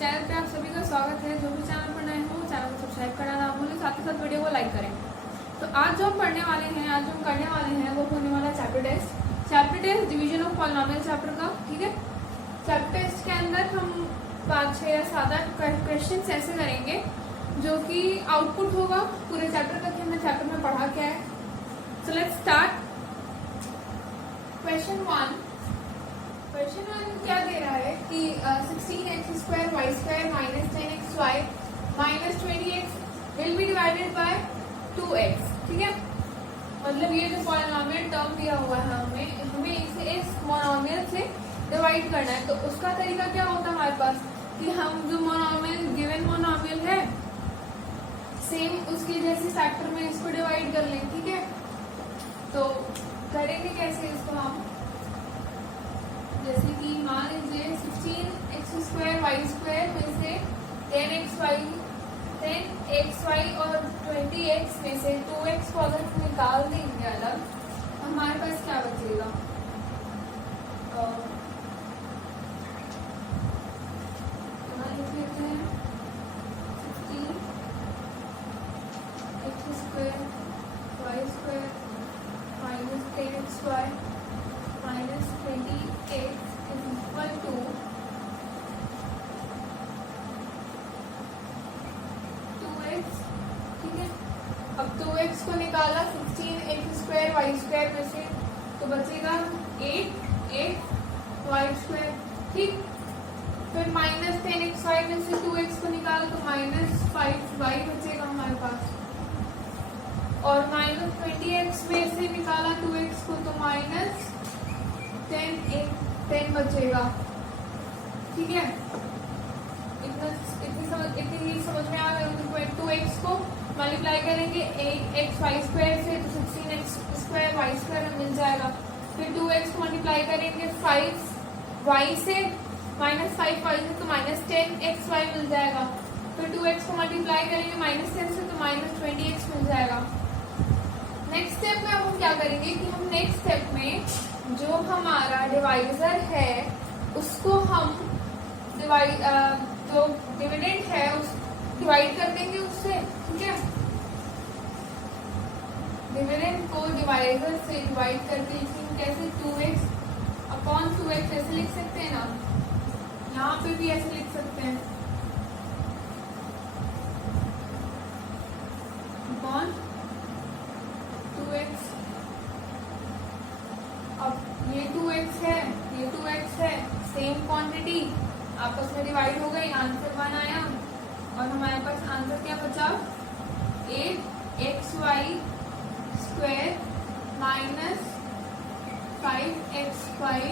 Channel पे आप सभी का स्वागत है। जो भी चैनल पर नए हो चैनल को सब्सक्राइब करना ना भूलें, साथ ही साथ वीडियो को लाइक करें। तो आज जो हम पढ़ने वाले हैं, आज जो हम करने वाले हैं वो होने वाला है chapter test division of polynomial chapter का। ठीक है, चैप्टर टेस्ट के अंदर हम 5, 6 या 7 क्वेश्चन ऐसे करेंगे जो कि आउटपुट होगा पूरे चैप्टर का कि हमने चैप्टर में पढ़ा क्या है। So let's start. क्वेश्चन 1 क्या दे रहा है कि 16x² y² minus 10xy minus 20x will be divided by 2x। ठीक है, मतलब ये जो पॉलिनोमियल टर्म दिया हुआ है हमें इसे इस मोनोमियल से डिवाइड करना है। तो उसका तरीका क्या होता है हमारे पास कि हम जो मोनोमियल गिवन मोनोमियल है सेम उसके जैसे फैक्टर में इसको डिवाइड कर लें। ठीक है, तो करेंगे कैसे इसको हम, जैसे कि मान लीजिए 16x² y² में से 10xy और 20x में से 2x को अगर निकाल देंगे अलग, हमारे पास क्या बचेगा? लिख लेते हैं 16x² y² minus 10xy minus 20x is equal to 2x। ठीक है, अब 2x को निकाला 16x² y² में से तो बचेगा 8y²। ठीक, फिर माइनस 10xy में से 2x को निकाला तो माइनस 5y बचेगा हमारे पास, और माइनस 20x में से निकाला 2x को तो माइनस 10 बचेगा। ठीक है, इतनी समझ में आ गया। 2x को मल्टीप्लाई करेंगे 8xy² से तो 16x² y² मिल जाएगा। फिर 2x को मल्टीप्लाई करेंगे 5y से माइनस 5y से तो माइनस 10xy मिल जाएगा। फिर 2x को मल्टीप्लाई करेंगे माइनस 10 से तो माइनस 20x मिल जाएगा। नेक्स्ट स्टेप में हम क्या करेंगे कि हम नेक्स्ट स्टेप में जो हमारा डिवाइजर है उसको हम जो डिविडेंड है उस डिवाइड कर देंगे उससे। ठीक है, डिविडेंड को डिवाइजर से डिवाइड करके लिखेंगे कैसे? 2x अपॉन 2x ऐसे लिख सकते हैं ना, यहाँ पे भी ऐसे लिख सकते हैं अपॉन 2x। अब ये 2x है, ये 2x है, सेम क्वांटिटी आपस में डिवाइड हो गई, आंसर 1 आया और हमारे पास आंसर क्या बचा? 8xy² minus 5xy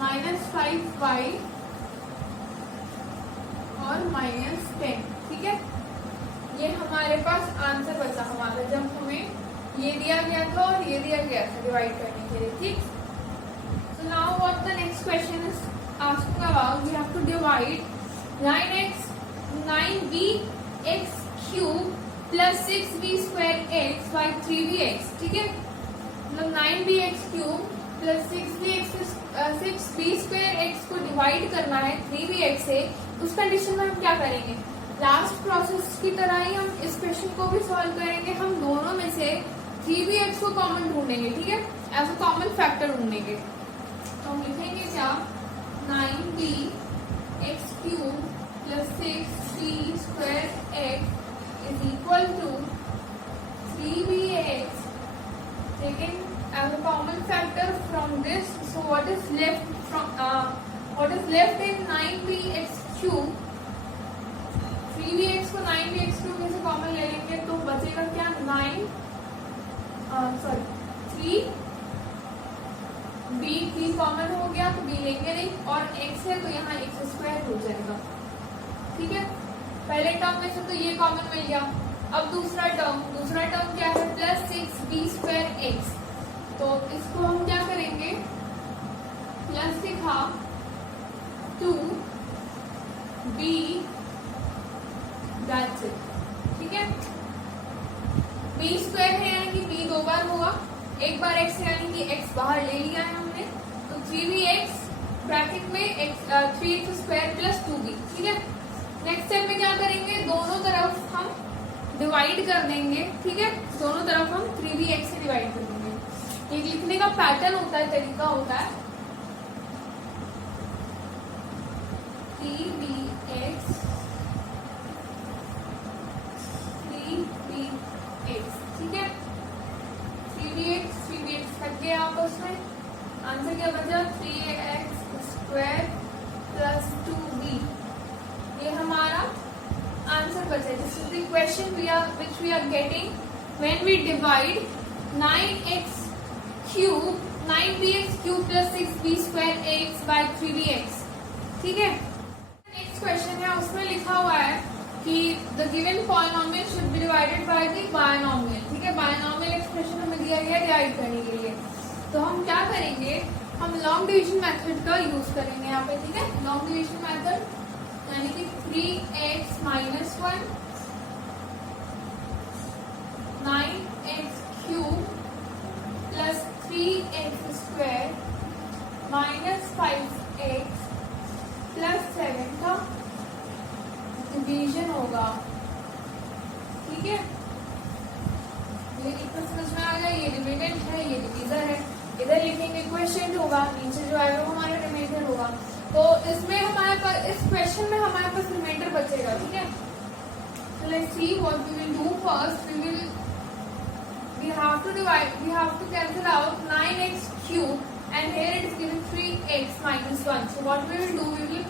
minus 5y और माइनस 10। ठीक है, ये हमारे पास आंसर बचा हमारा जब हमें ये दिया गया था और ये दिया गया था डिवाइड करने के लिए। ठीक, so now what the next question is asking about, we have to divide 9bx³ plus 6b² by 3bx। ठीक है, मतलब 9bx³ plus 6b² को डिवाइड करना है 3bx से। उस कंडीशन में हम क्या करेंगे? लास्ट प्रोसेस की तरह ही हम इस क्वेश्चन को भी सॉल्व करेंगे। हम दोनों में से 3bx को कॉमन ढूंढेंगे। ठीक है, ऐसा कॉमन फैक्टर ढूंढेंगे। तो हम लिखेंगे क्या? 9bx³ plus 6b² is equal to 3bx taken as a common factor from this. So what is left in 9bx³? 3bx को 9bx³ में से कॉमन ले लेंगे तो बचेगा क्या? 3b कॉमन हो गया तो b लेंगे नहीं, और x है तो यहाँ x² हो जाएगा। ठीक है, पहले टर्म में से तो ये कॉमन मिल गया। अब दूसरा टर्म क्या है? Plus 6b²x। तो इसको हम क्या करेंगे? प्लस लिखा 2b, दैट्स इट। ठीक है, b² है यानी कि b 2 बार होगा, एक बार x यानी कि x बाहर ले लिया है हमने, तो 3bx ब्रैकेट में 3x² प्लस 2b। ठीक है, नेक्स्ट स्टेप में क्या करेंगे, दोनों तरफ हम डिवाइड कर देंगे। ठीक है, दोनों तरफ हम 3bx से डिवाइड कर देंगे। ये लिखने का पैटर्न होता है, तरीका होता है 3bx 3bx। ठीक है, 3bx कट गया आपस में, आंसर क्या बचा 3x² प्लस 2b। ये हमारा आंसर बचा। This is the question which we are getting when we divide 9bx³ plus 6b² by 3bx। ठीक है, नेक्स्ट क्वेश्चन है, उसमें लिखा हुआ है कि the given polynomial should be divided by the binomial. ठीक है, बायनोमियल एक्सप्रेशन हमें दिया गया डिवाइड करने के लिए, तो हम क्या करेंगे, हम लॉन्ग डिवीजन मेथड का यूज करेंगे यहाँ पे। ठीक है, लॉन्ग डिवीजन मेथड यानी कि 3x - 1 9x³ plus 3x² minus 5x plus 7 का डिवीजन होगा। ठीक है, ये इतना समझ में आ गया, ये डिविडेंड है, ये डिवीजर है। इधर लिखेंगे क्वेश्चन होगा, नीचे जो आएगा वो हमारा रिमाइंडर होगा। तो इसमें हमारे पास, इस क्वेश्चन में हमारे पास रिमाइंडर बचेगा। ठीक है, so let's see what we will do first. We have to divide, we have to cancel out 9x³ and here it is given 3x minus 1. So what we will do, we will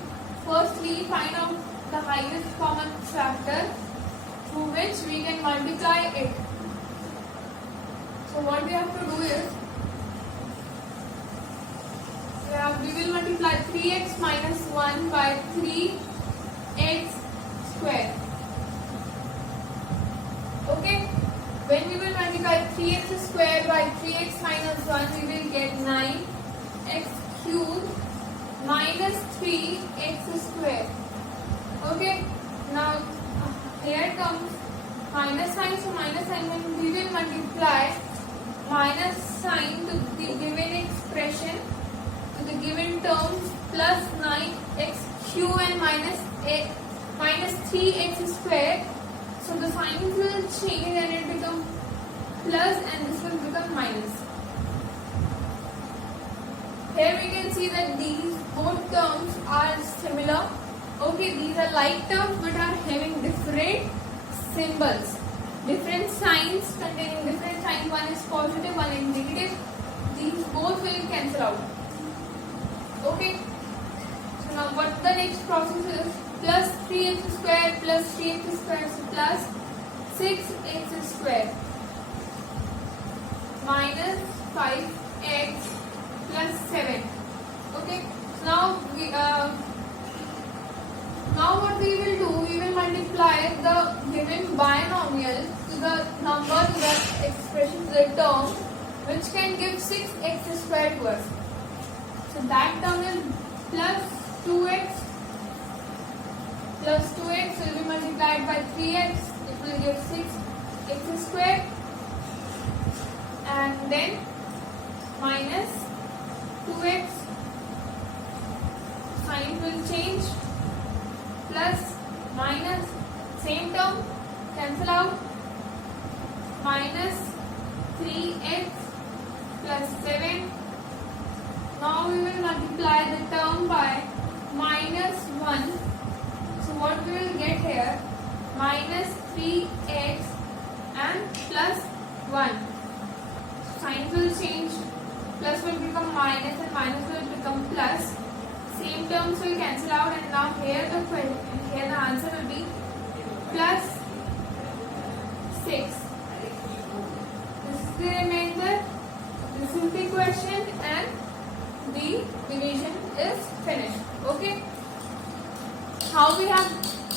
firstly find out the highest common factor through which we can multiply it. So what we have to do is, we will multiply 3x minus 1 by 3x². Okay, when we will multiply 3x² by 3x minus 1, we will get 9x³ minus 3x². Okay, now here comes minus sign, so minus sign, when we will multiply minus sign to the given expression, to the given terms, plus 9x³ and minus 3x². So the signs will change and it become plus and this will become minus. Here we can see that these both terms are similar. Okay, these are like terms but are having different symbols, different signs containing different signs. One is positive, one is negative. These both will cancel out. Okay, so now what the next process is, plus 3x² plus 3x², so plus 6x² minus 5x plus 7. Okay, so now what we will do, we will multiply the given binomial to the number, to the expression, to the term which can give 6x² to us. So that term is plus 2x will be multiplied by 3x, it will give 6x², and then minus 2x, sign will change, plus minus, same term cancel out, minus 3x plus 7. Now we will multiply the term by minus 1. So what we will get here, minus 3x and plus 1. Signs will change, plus will become minus and minus will become plus. Same terms will cancel out, and now here the answer will be plus 6. This is the remainder. This is the question, and the division is finished. Okay, how we have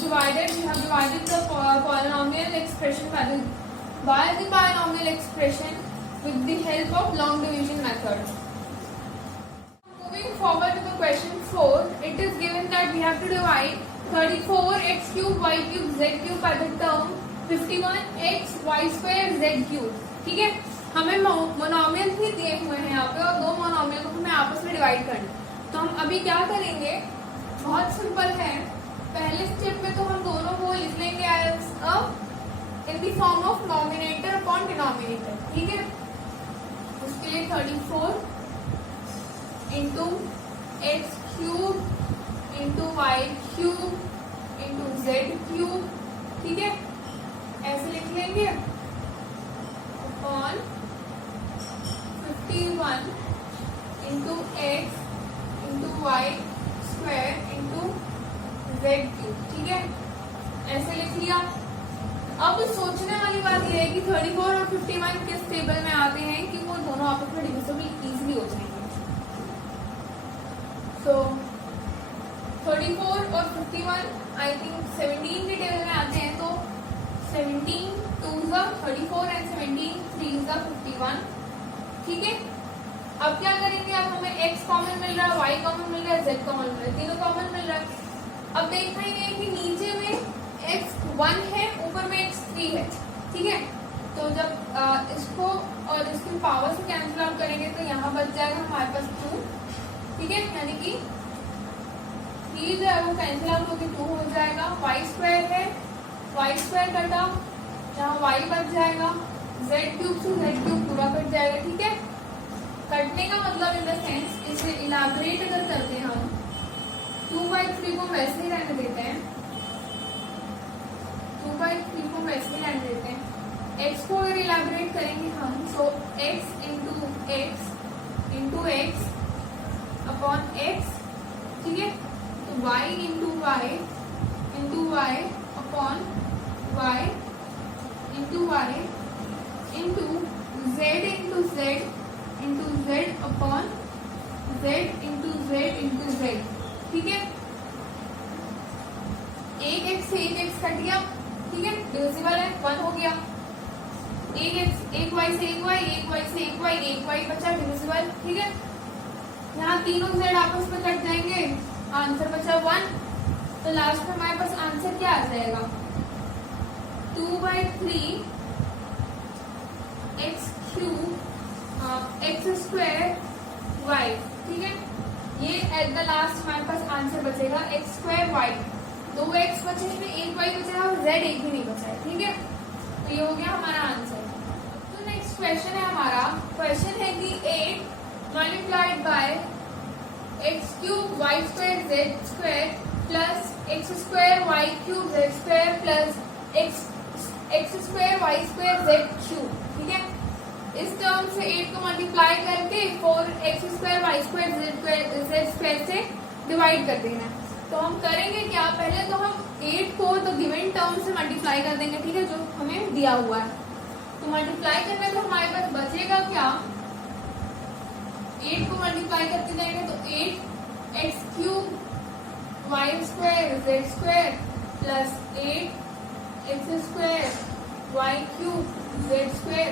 divided? We have divided the polynomial expression by the binomial expression with the help of long division method. Moving forward to the question 4, it is given that we have to divide 34x³ y³ z³ by the term 51x y² z³. ठीक है, हमें monomial भी दिए हुए हैं यहाँ पे और दो मोनोमियल को हमें आपस में डिवाइड करना है। तो हम अभी क्या करेंगे, बहुत सिंपल है। पहले स्टेप में तो हम दोनों को लिख लेंगे as a in the form of nominator upon denominator, ठीक है। उसके लिए 34 into x cube into y cube into z cube, ठीक है, ऐसे लिख लेंगे upon 51 into x into y square into z cube, ठीक है, ऐसे लिख लिया। अब सोचने वाली बात यह है कि 34 और 51 किस टेबल में आते हैं कि वो दोनों आपस में डिविजिबल इजीली हो जाएंगे। सो 34 और 51 आई थिंक 17 के टेबल में आते हैं, तो 17 2 34 एंड 17 3 51, ठीक है। अब क्या करेंगे, अब हमें x कॉमन मिल रहा है, y कॉमन मिल रहा है, z कॉमन मिल रहा है, तीनों कॉमन मिल रहा है। अब देखना ही है कि नीचे में x1 है, ऊपर में x3 है, ठीक है। तो जब इसको और इसकी पावर से कैंसिल आउट करेंगे तो यहाँ बच जाएगा हमारे पास 2, ठीक है, यानी कि 3 जो है वो कैंसिल आउट होकर 2 हो जाएगा। वाई स्क्वायर है, वाई स्क्वायर कटा, यहाँ y बच जाएगा, z क्यूब से z क्यूब पूरा कट जाएगा, ठीक है। कटने का मतलब इन द सेंस, इसे इलाबरेट अगर करते हैं हम 2/3 को वैसे ही रहने देते हैं, 2/3 को वैसे ही रहने देते हैं। x को अगर इलाबरेट करेंगे हम, so x into x upon x, ठीक है, तो y into y upon y into y into z into z upon z into z, ठीक है। एक x से एक x कट गया, ठीक है, डिविजिबल है, 1 हो गया। एक x एक y से एक y, एक y से एक y, एक y बचा डिविजिबल, ठीक है। यहाँ तीनों z आपस में कट जाएंगे, आंसर बचा 1। तो लास्ट में हमारे पास आंसर क्या आ जाएगा, 2/3 x cube x square y, ठीक है। ये एट द लास्ट हमारे पास आंसर बचेगा एक्स स्क्वायर वाई, 2x बचे इसमें, एक y बचेगा और z एक भी नहीं बचा है, ठीक है। तो ये हो गया हमारा आंसर। तो नेक्स्ट क्वेश्चन है हमारा, क्वेश्चन है कि 8 multiplied by x cube y square z square plus x square y cube z square plus x square y square z cube, ठीक है। इस टर्म से 8 को मल्टीप्लाई करके 4x square y square z square से divide कर देना है। तो हम करेंगे क्या, पहले तो हम 8 को द गिवन टर्म से मल्टीप्लाई कर देंगे, ठीक है, जो हमें दिया हुआ है। तो मल्टीप्लाई करने में हमारे पास बचेगा क्या, 8 को मल्टीप्लाई करते जाएंगे तो 8x cube y square z square plus 8x square y cube z square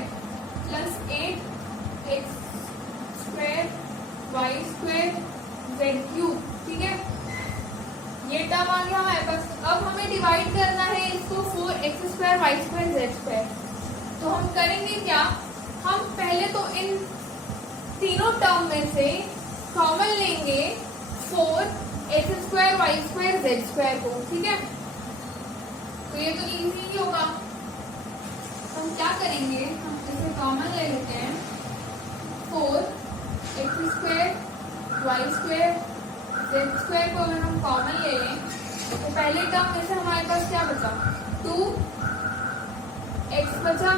plus 8x square y square z cube, ठीक है। ये टर्म आ गया हमारे पास। अब हमें डिवाइड करना है इसको 4x square y square z square. तो हम करेंगे क्या, हम पहले तो इन तीनों टर्म में से कॉमन लेंगे 4x square y square z square को, ठीक है। तो ये तो इजी ही होगा। हम क्या करेंगे, हम इसे कॉमन ले लेते हैं, 4x square y square z square को अगर हम कॉमन ले लें तो पहले टर्म में से हमारे पास क्या बचा, 2x बचा,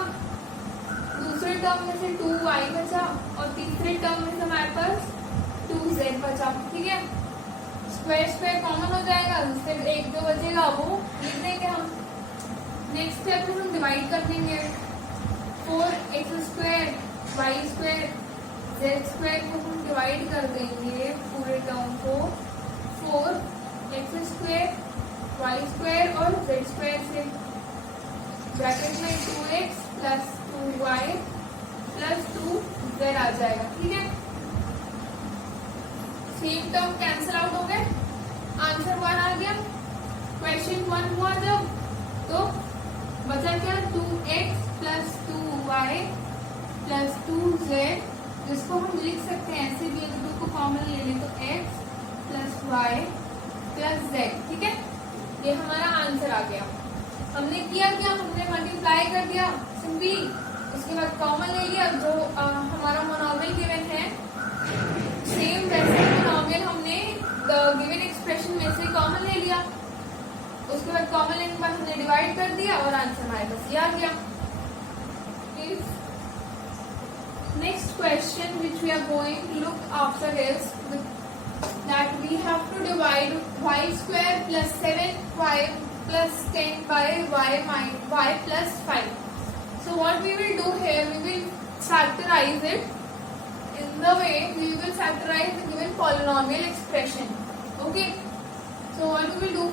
दूसरे टर्म में से 2y बचा और तीसरे टर्म में से हमारे पास 2z बचा, ठीक है। स्क्वायर स्क्वायर कॉमन हो जाएगा, उससे एक जो बचेगा वो लिख देंगे हम। नेक्स्ट स्टेप में हम डिवाइड कर देंगे, 4x square y square z square को हम डिवाइड कर देंगे पूरे टर्म को 4x स्क्वायर वाई स्क्वायर और जेड स्क्वायर से, ब्रैकेट में 2x plus 2y plus 2z आ जाएगा, ठीक है। सेम टर्म कैंसिल आउट हो गए, आंसर 1 आ गया। क्वेश्चन 1 हुआ जब, तो बचा क्या, 2x plus 2y plus 2z, जिसको हम लिख सकते हैं ऐसे भी, अगर 2 को कॉमन ले लें तो x plus y plus z. ठीक है, ये हमारा आंसर आ गया। हमने किया क्या, हमने मल्टीप्लाई कर दिया सिंपली, उसके बाद कॉमन ले लिया। जो हमारा मोनोमियल गिवन है, सेम वैसे मोनोमियल हमने गिवन एक्सप्रेशन में से कॉमन ले लिया। उसके बाद कॉमन लेने के बाद हमने डिवाइड कर दिया और आंसर हमारे पास ये आ गया। Next question which we are going to look after is that we have to divide y square plus 7y plus 10 by y plus 5. So what we will do here, we will factorize it in the way we will factorize the given polynomial expression. Okay, so what we will do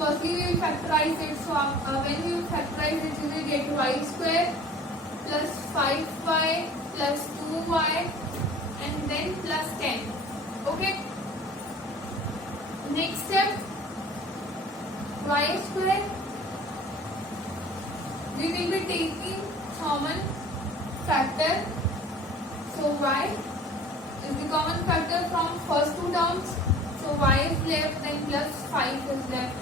firstly we will factorize it. So when we will factorize it, we will get y square plus 5y plus 2y and then plus 10. Okay, next step, y square, we will be taking common factor. So y is the common factor from first two terms, so y is left, then plus 5 is left.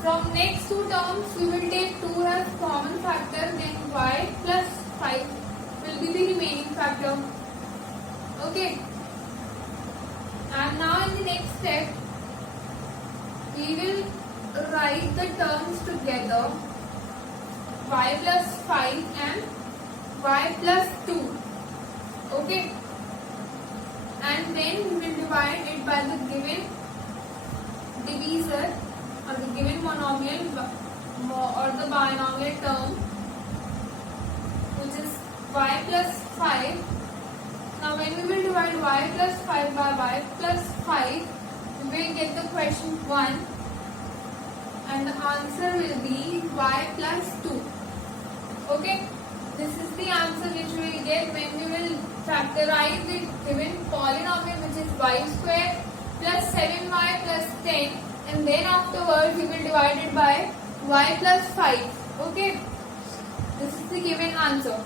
From next two terms we will take 2 as common factor, then y plus 5 will be the remaining factor. Okay, and now in the next step we will write the terms together, y plus 5 and y plus 2. Okay, and then we will divide it by the given divisor or the given monomial or the binomial term, which is y plus 5. Now when we will divide y plus 5 by y plus 5, we will get the question 1 and the answer will be y plus 2. Okay, this is the answer which we will get when we will factorize the given polynomial, which is y square plus 7y plus 10, and then afterwards we will divide it by y plus 5. Okay, this is the given answer.